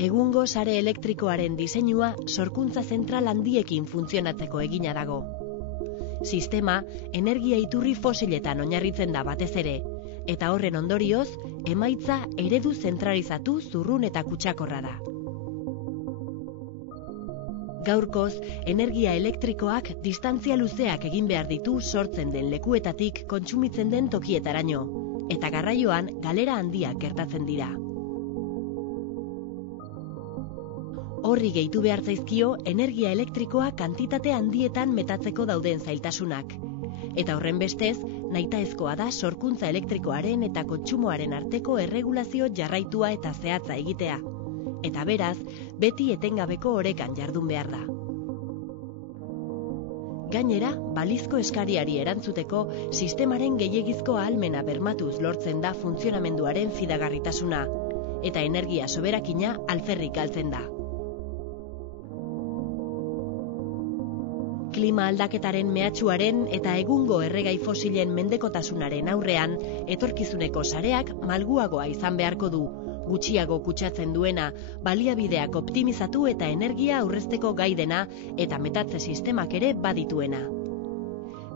Egungo sare elektrikoaren diseinua sorkuntza zentral handiekin funtzionatzeko egina dago. Sistema energia iturri fosiletan oinarritzen da batez ere, eta horren ondorioz, emaitza eredu zentralizatu, zurrun eta kutsakorra da. Gaurkoz, energia elektrikoak distantzia luzeak egin behar ditu sortzen den lekuetatik kontsumitzen den tokietaraino, eta garraioan galera handiak gertatzen dira. Horri gehitu behar zaizkio energia elektrikoa kantitate handietan metatzeko dauden zailtasunak. Eta horren bestez, nahitaezkoa da sorkuntza elektrikoaren eta kontsumoaren arteko erregulazio jarraitua eta zehatza egitea. Eta beraz, beti etengabeko orekan jardun behar da. Gainera, balizko eskariari erantzuteko, sistemaren gehiegizko ahalmena bermatuz lortzen da funtzionamenduaren fidagarritasuna, eta energia soberakina alferrik galtzen da. Klima aldaketaren mehatxuaren eta egungo erregai fosilen mendekotasunaren aurrean, etorkizuneko sareak malguagoa izan beharko du, gutxiago kutsatzen duena, baliabideak optimizatu eta energia aurrezteko gai dena eta metatze sistemak ere badituena.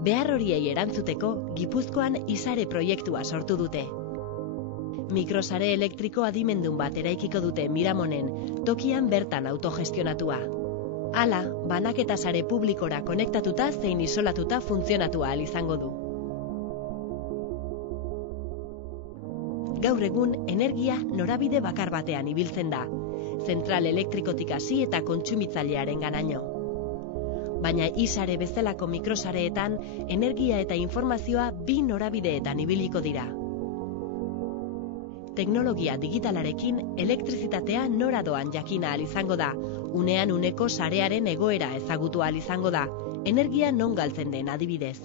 Behar horiei erantzuteko, Gipuzkoan isare proiektua sortu dute. Mikrosare elektriko adimendun bat eraikiko dute Miramonen, tokian bertan autogestionatua. Hala, banaketa sare publikora konektatuta zein isolatuta funtzionatu ahal izango du. Gaur egun energia norabide bakar batean ibiltzen da, zentral elektrikotik hasi eta kontsumitzailearen ganaino. Baina isare bezalako mikrosareetan energia eta informazioa bi norabideetan ibiliko dira. Teknologia digitalarekin elektrizitatea nora doan jakin ahal izango da, unean uneko sarearen egoera ezagutu ahal izango da, energia non galtzen den adibidez.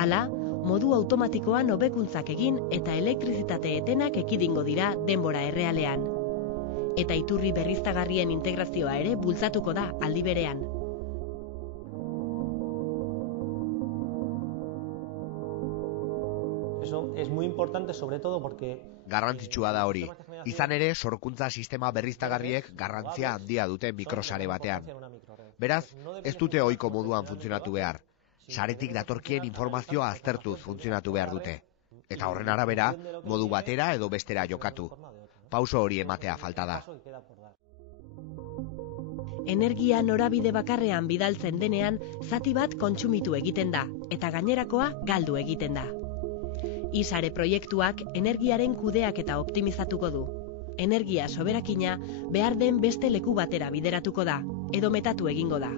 Hala, modu automatikoan hobekuntzak egin eta elektrizitate etenak ekidingo dira denbora errealean. Eta iturri berriztagarrien integrazioa ere bultzatuko da aldi berean. Eso es muy importante, sobre todo porque garrantzitsua da hori. Izan ere, sorkuntza sistema berriztagarriek garrantzia handia dute mikrosare batean. Beraz, ez dute ohiko moduan funtzionatu behar. Saretik datorkien informazioa aztertuz funtzionatu behar dute. Eta horren arabera, modu batera edo bestera jokatu. Pauso hori ematea falta da. Energia norabide bakarrean bidaltzen denean, zati bat kontsumitu egiten da, eta gainerakoa galdu egiten da. Isare proiektuak energiaren kudeak eta optimizatuko du. Energia soberakina behar den beste leku batera bideratuko da, edo metatu egingo da.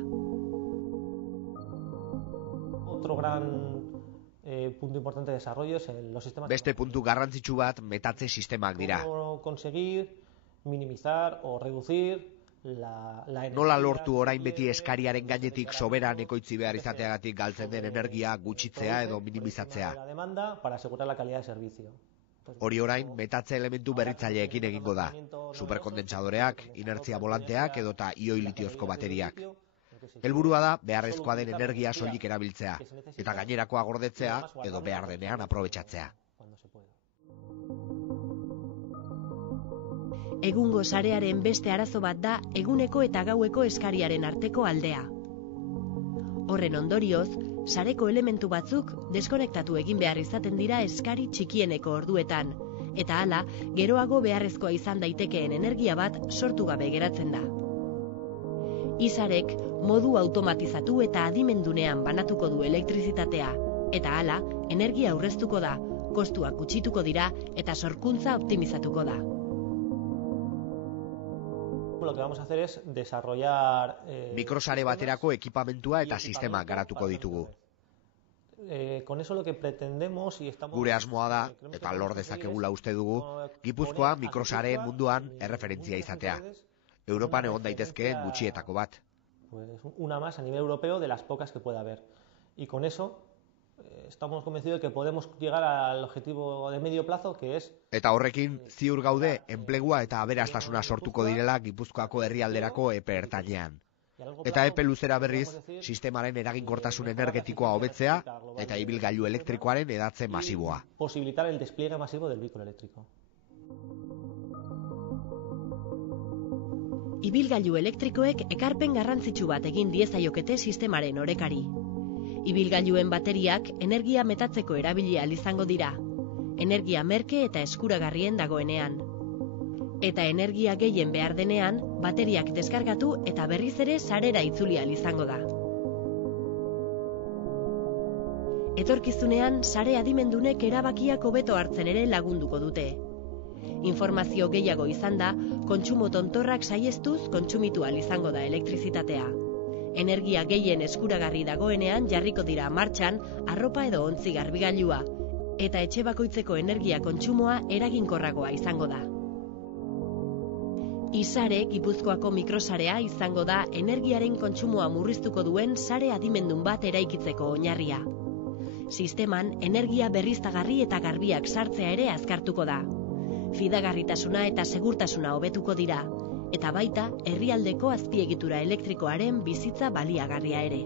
Otro gran punto importante de desarrollo es los sistemas. Beste puntu garrantzitsu bat metatze sistemak dira. Conseguir minimizar o reducir Nola lortu orain beti eskariaren gainetik soberan ekoitzi behar izateagatik galtzen den energia gutxitzea edo minimizatzea. Hori orain metatze elementu berritzaileekin egingo da. Superkondentsadoreak, inertzia volanteak edota ioi litiozko bateriak. Helburua da beharrezkoa den energia soilik erabiltzea, eta gainerakoa gordetzea edo behar denean aprobetxatzea. Egungo sarearen beste arazo bat da eguneko eta gaueko eskariaren arteko aldea. Horren ondorioz, sareko elementu batzuk deskonektatu egin behar izaten dira eskari txikieneko orduetan, eta hala, geroago beharrezkoa izan daitekeen energia bat sortu gabe geratzen da. Isarek modu automatizatu eta adimendunean banatuko du elektrizitatea, eta hala, energia aurreztuko da, kostuak gutxituko dira eta sorkuntza optimizatuko da. Lo que vamos a hacer es desarrollar mikrosare baterako ekipamentua eta sistemak garatuko ditugu. Con eso lo que pretendemos y estamos Gure asmoa da eta lor dezakegula uste dugu Gipuzkoa mikrosareen munduan erreferentzia izatea. Europan egon daitezkeen gutxietako bat. Pues una más a nivel europeo de las pocas que pueda haber. Y con eso estamos convencidos de que podemos llegar al objetivo de medio plazo, que es... Eta horrekin, ziur gaude, enplegua eta aberastasuna sortuko direla Gipuzkoako herrialderako epe ertainean. Eta epe luzera berriz, sistemaren eraginkortasun energetikoa hobetzea eta ibilgailu elektrikoaren hedatze masiboa. Posibilitar el despliegue masivo del vehículo eléctrico. Ibilgailu elektrikoek ekarpen garrantzitsu bat egin diezaiokete sistemaren orekari. Ibilgailuen bateriak energia metatzeko erabili ahal izango dira, energia merke eta eskuragarrien dagoenean. Eta energia gehien behar denean, bateriak deskargatu eta berriz ere sarera itzuli ahal izango da. Etorkizunean, sare adimendunek erabakiak hobeto hartzen ere lagunduko dute. Informazio gehiago izan da, kontsumo tontorrak saihestuz kontsumitu ahal izango da elektrizitatea. Energia gehien eskuragarri dagoenean jarriko dira martxan arropa edo ontzi garbigailua, eta etxe bakoitzeko energia kontsumoa eraginkorragoa izango da. Isare, Gipuzkoako mikrosarea izango da energiaren kontsumoa murriztuko duen sare adimendun bat eraikitzeko oinarria. Sisteman, energia berriztagarri eta garbiak sartzea ere azkartuko da. Fidagarritasuna eta segurtasuna hobetuko dira, eta baita herrialdeko azpiegitura elektrikoaren bizitza baliagarria ere.